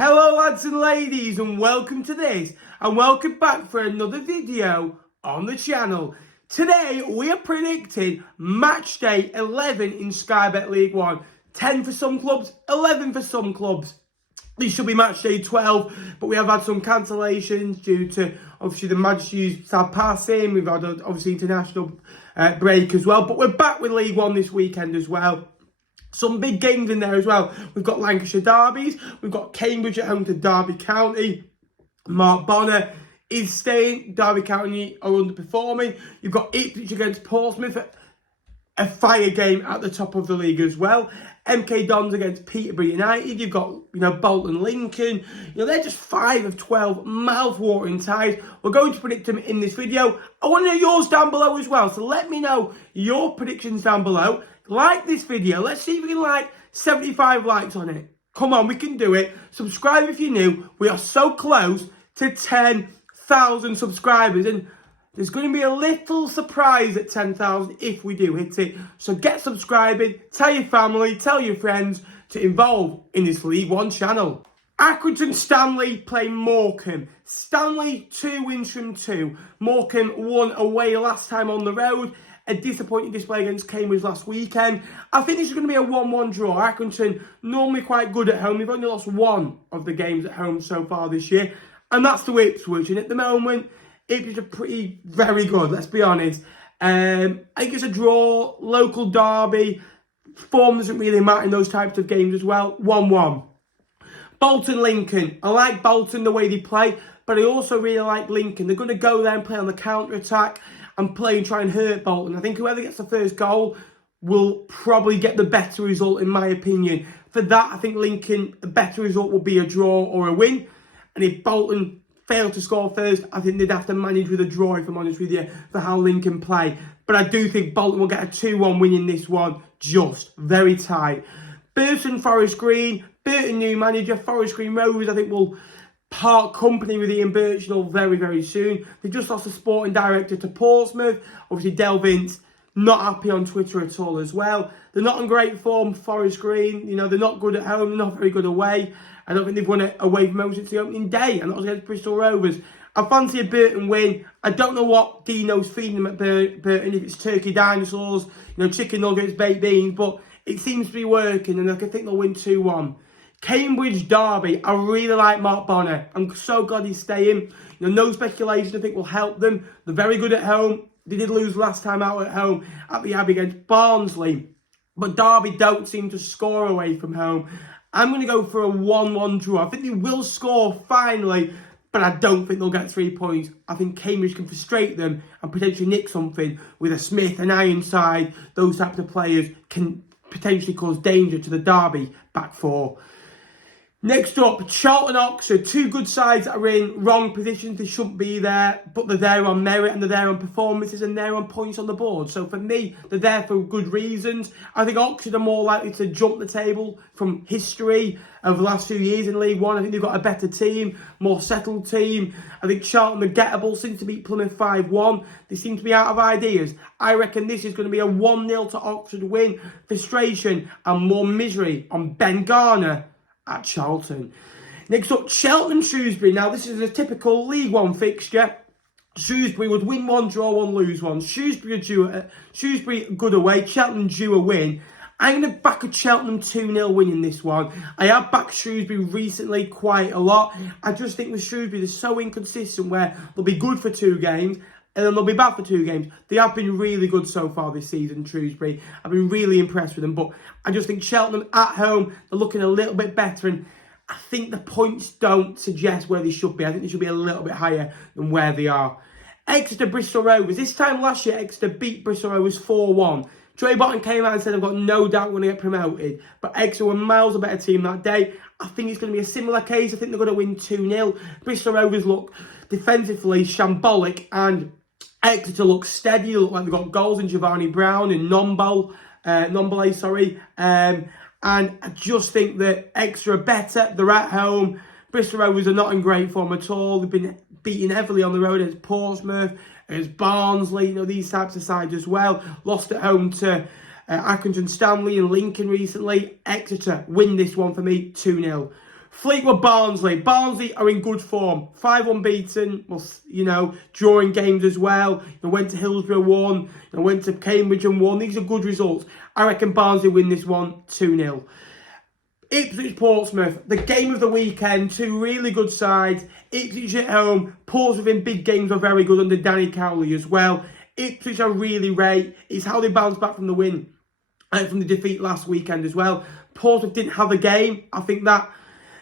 Hello lads and ladies, and welcome to this and welcome back for another video on the channel. Today we are predicting match day 11 in Sky Bet League 1. 10 for some clubs, 11 for some clubs. This should be match day 12, but we have had some cancellations due to obviously the Matchday sad passing. We've had obviously international break as well, but we're back with League 1 this weekend as well. Some big games in there as well. We've got Lancashire derbies. We've got Cambridge at home to Derby County. Mark Bonner is staying. Derby County are underperforming. You've got Ipswich against Portsmouth. A fire game at the top of the league as well. MK Dons against Peterborough United. You've got, Bolton Lincoln. They're just 5 of 12 mouth-watering ties. We're going to predict them in this video. I want to know yours down below as well. So let me know your predictions down below. Like this video. Let's see if we can like 75 likes on it. Come on, we can do it. Subscribe if you're new. We are so close to 10,000 subscribers. And there's going to be a little surprise at 10,000 if we do hit it. So get subscribing. Tell your family, tell your friends to involve in this League 1 channel. Accrington Stanley play Morecambe. Stanley 2 wins from 2. Morecambe won away last time on the road. A disappointing display against Cambridge last weekend. I think this is going to be a 1-1 draw. Accrington normally quite good at home. They've only lost one of the games at home so far this year, and that's to Ipswich. And at the moment, Ipswich are very good, let's be honest. I think it's a draw, local derby. Form doesn't really matter in those types of games as well. 1-1. Bolton Lincoln. I like Bolton the way they play, but I also really like Lincoln. They're going to go there and play on the counter-attack and play and try and hurt Bolton. I think whoever gets the first goal will probably get the better result, in my opinion. For that, I think Lincoln, a better result will be a draw or a win. And if Bolton fail to score first, I think they'd have to manage with a draw, if I'm honest with you, for how Lincoln play. But I do think Bolton will get a 2-1 win in this one. Just very tight. Burton Forest Green. Burton new manager. Forest Green Rovers, I think, will part company with Ian Birchnell very, very soon. They just lost a sporting director to Portsmouth. Obviously, Del Vince not happy on Twitter at all as well. They're not in great form, Forest Green. They're not good at home. They're not very good away. I don't think they've won it away from home since the opening day, and that was against Bristol Rovers. I fancy a Burton win. I don't know what Dino's feeding them at Burton, if it's turkey dinosaurs, chicken nuggets, baked beans, but it seems to be working, and I think they'll win 2-1. Cambridge derby. I really like Mark Bonner. I'm so glad he's staying. No speculation I think will help them. They're very good at home. They did lose last time out at home at the Abbey against Barnsley. But Derby don't seem to score away from home. I'm going to go for a 1-1 draw. I think they will score finally, but I don't think they'll get 3 points. I think Cambridge can frustrate them and potentially nick something with a Smith, an Ironside. Those types of players can potentially cause danger to the Derby back four. Next up, Charlton Oxford. Two good sides that are in wrong positions. They shouldn't be there, but they're there on merit and they're there on performances and they're on points on the board. So for me, they're there for good reasons. I think Oxford are more likely to jump the table from history over the last 2 years in League 1. I think they've got a better team, more settled team. I think Charlton are gettable since to beat Plymouth 5-1. They seem to be out of ideas. I reckon this is going to be a 1-0 to Oxford win. Frustration and more misery on Ben Garner at Charlton. Next up, Cheltenham Shrewsbury. Now, this is a typical League 1 fixture. Shrewsbury would win one, draw one, lose one. Shrewsbury good away. Cheltenham due a win. I'm going to back a Cheltenham 2-0 win in this one. I have backed Shrewsbury recently quite a lot. I just think with Shrewsbury, they're so inconsistent where they'll be good for 2 games and then they'll be bad for 2 games. They have been really good so far this season, Shrewsbury. I've been really impressed with them. But I just think Cheltenham at home, they're looking a little bit better. And I think the points don't suggest where they should be. I think they should be a little bit higher than where they are. Exeter Bristol Rovers. This time last year, Exeter beat Bristol Rovers 4-1. Trey Botton came out and said, I've got no doubt we're going to get promoted. But Exeter were miles a better team that day. I think it's going to be a similar case. I think they're going to win 2-0. Bristol Rovers look defensively shambolic and Exeter look steady. They look like they've got goals in Giovanni Brown and Nombole. And I just think that Exeter are better. They're at home. Bristol Rovers are not in great form at all. They've been beaten heavily on the road against Portsmouth, against Barnsley, these types of sides as well. Lost at home to Accrington Stanley and Lincoln recently. Exeter win this one for me, 2-0. Fleetwood Barnsley. Barnsley are in good form. 5 unbeaten. Well, you know, drawing games as well. They went to Hillsborough, won. They went to Cambridge and won. These are good results. I reckon Barnsley win this one 2-0. Ipswich Portsmouth, the game of the weekend, two really good sides. Ipswich at home, Portsmouth in big games are very good under Danny Cowley as well. Ipswich are really rate. It's how they bounced back from the win and from the defeat last weekend as well. Portsmouth didn't have a game. I think that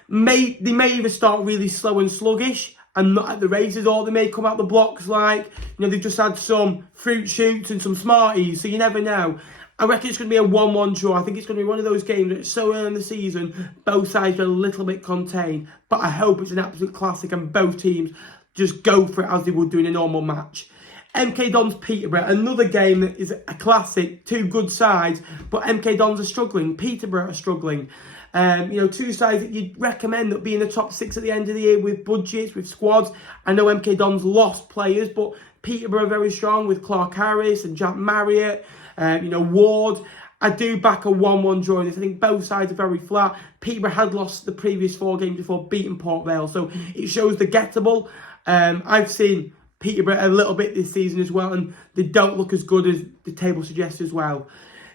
they may either start really slow and sluggish and not at the races, or they may come out the blocks like, you know, they've just had some fruit shoots and some smarties, so you never know. I reckon it's going to be a 1-1 draw. I think it's going to be one of those games that's so early in the season, both sides are a little bit contained. But I hope it's an absolute classic and both teams just go for it as they would do in a normal match. MK Dons Peterborough, another game that is a classic. Two good sides, but MK Dons are struggling. Peterborough are struggling. You know, two sides that you'd recommend that be in the top 6 at the end of the year with budgets, with squads. I know MK Dons lost players, but Peterborough are very strong with Clark Harris and Jack Marriott. You know, Ward. I do back a 1-1 draw in this. I think both sides are very flat. Peterborough had lost the previous 4 games before beating Port Vale, so it shows they're gettable. I've seen Peterborough a little bit this season as well, and they don't look as good as the table suggests as well.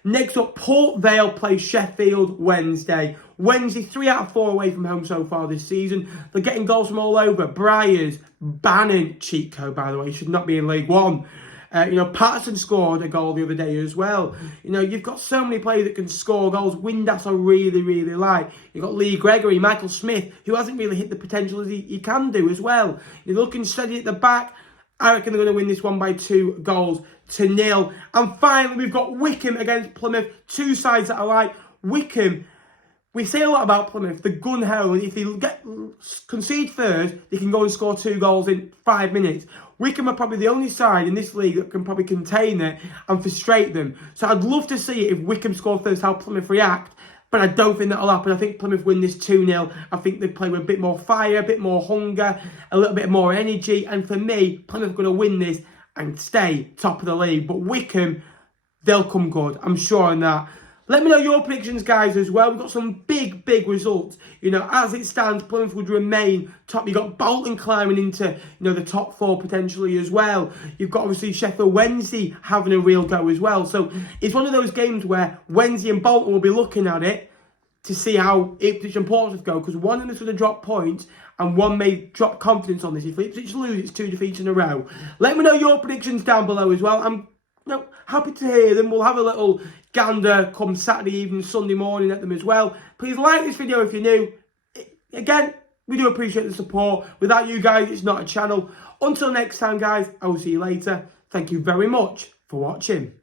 Next up, Port Vale plays Sheffield Wednesday. Wednesday, 3 out of 4 away from home so far this season. They're getting goals from all over. Briars, Bannon, cheat code by the way, should not be in League One. You know, Patterson scored a goal the other day as well. You know, you've got so many players that can score goals. Windass I really, really like. You've got Lee Gregory, Michael Smith, who hasn't really hit the potential as he can do as well. You're looking steady at the back. I reckon they're going to win this one by 2-0. And finally, we've got Wycombe against Plymouth. Two sides that I like. Wycombe, we say a lot about Plymouth. They're gun-ho, and if they concede first, they can go and score 2 goals in 5 minutes. Wycombe are probably the only side in this league that can probably contain it and frustrate them. So I'd love to see if Wycombe score first, how Plymouth react. But I don't think that'll happen. I think Plymouth win this 2-0. I think they play with a bit more fire, a bit more hunger, a little bit more energy. And for me, Plymouth are going to win this and stay top of the league. But Wycombe, they'll come good. I'm sure on that. Let me know your predictions, guys, as well. We've got some big, big results. You know, as it stands, Plymouth would remain top. You've got Bolton climbing into, you know, the top 4 potentially as well. You've got, obviously, Sheffield Wednesday having a real go as well. So it's one of those games where Wednesday and Bolton will be looking at it to see how Ipswich and Portsmouth go, because one of them is going to drop points and one may drop confidence on this. If Ipswich lose, it's 2 defeats in a row. Let me know your predictions down below as well. I'm happy to hear them. We'll have a little gander come Saturday evening, Sunday morning at them as well. Please like this video if you're new. Again, we do appreciate the support. Without you guys, it's not a channel. Until next time, guys, I will see you later. Thank you very much for watching.